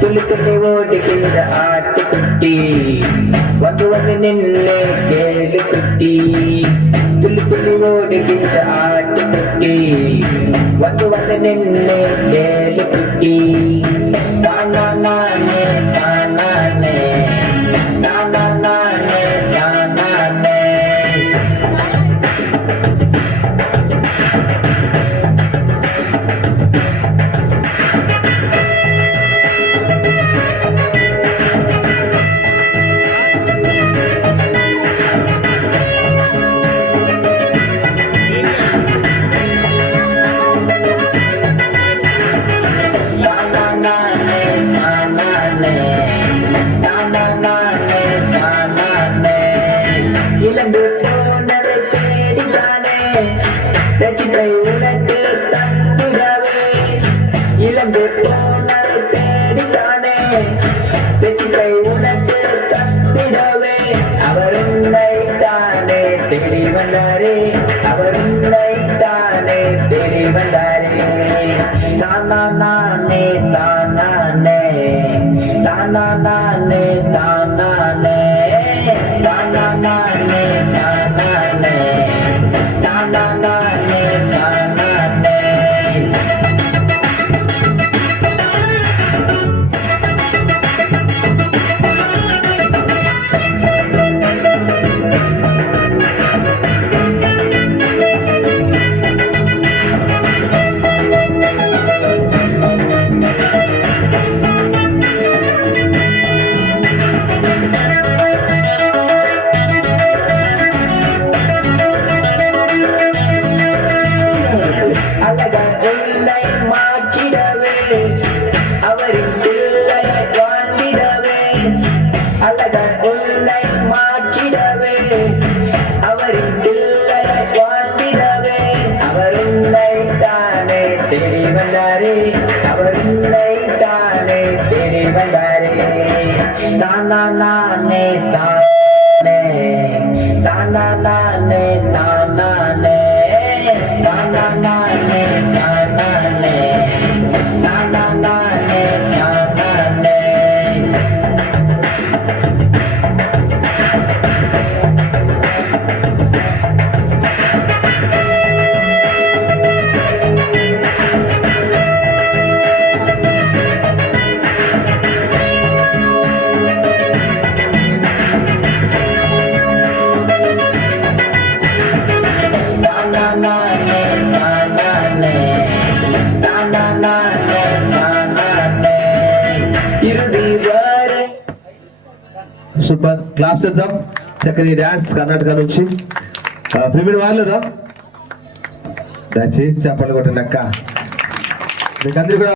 துள்ளி துள்ளி ஓடுகின்ற ஆட்டுக்குட்டி வந்து வந்து நின்று கேளு குட்டி. துள்ளி துள்ளி ஓடுகின்ற ஆட்டுக்குட்டி வந்து வந்து நின்று கேளு குட்டி. தானா நானே தானானே தானா நானே தானானே. இளம்பு போனதை தேடித்தானே ரசிப்பை உனக்கு தந்திடவே. இளம்பு போனதை தேடித்தானே ரசிப்பை உனக்கு தந்திடவே. அவர் உன்னை தானே தேடி வந்தாரே, அவர் உன்னை தானே தேடி வந்தாரே. தானா நானே தானானே தானா நானே தானானே தானா நானே தானானே தானா நானே தானானே. அவரின் பிள்ளையை வாழ்ந்திடவே அழகன் உன்னை மாற்றிடவே. அவரின் பிள்ளையை வாழ்ந்திடவே. அவர் உன்னை தானே தேடி வந்தாரே, அவர் உன்னை தானே தேடி வந்தாரே. தானா நானே தானே தானா நானே தானானே தானா நானே தானானே தானா நானே தானானே. సూపర్ క్లాప్ చేద్దాం. చక్కని డాన్స్ కర్ణాటక నుంచి ప్రిమిడ్ వాళ్ళదా దయచేసి చెప్పండి కొట్టండి అక్క. మీకు అందరూ కూడా